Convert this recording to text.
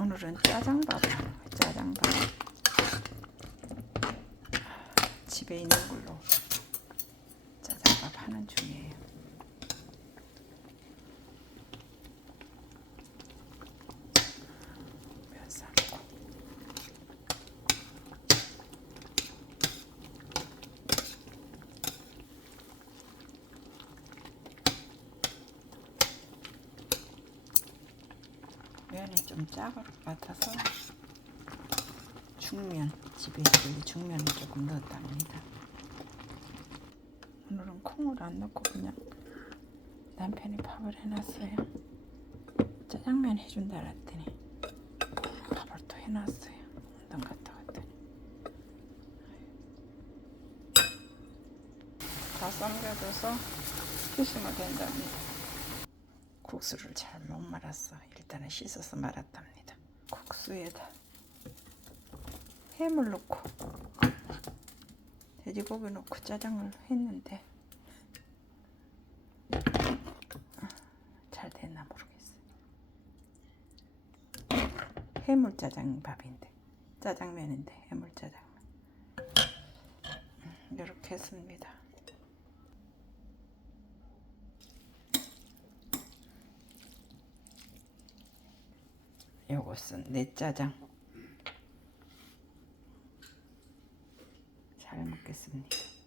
오늘은 짜장밥 짜장밥. 집에 있는 걸로 짜장밥 하는 중이에요 면 삶고 면이 좀 작을 것 같아서 중면 집에 있는 중면을 조금 넣었답니다. 오늘은 콩을 안 넣고 그냥 남편이 밥을 해놨어요. 짜장면 해준다 그랬더니 밥을 또 해놨어요. 운동 갔다 왔더니 다 삶겨줘서 드시면 된답니다. 국수를 잘 못 말았어. 일단은 씻어서 말았답니다. 국수에다 햄을 넣고 돼지고기 넣고 짜장을 했는데 아, 잘 됐나 모르겠어요. 해물 짜장밥인데 짜장면인데 해물 짜장면 음, 이렇게 했습니다. 요것은 내 짜장 잘 먹겠습니다.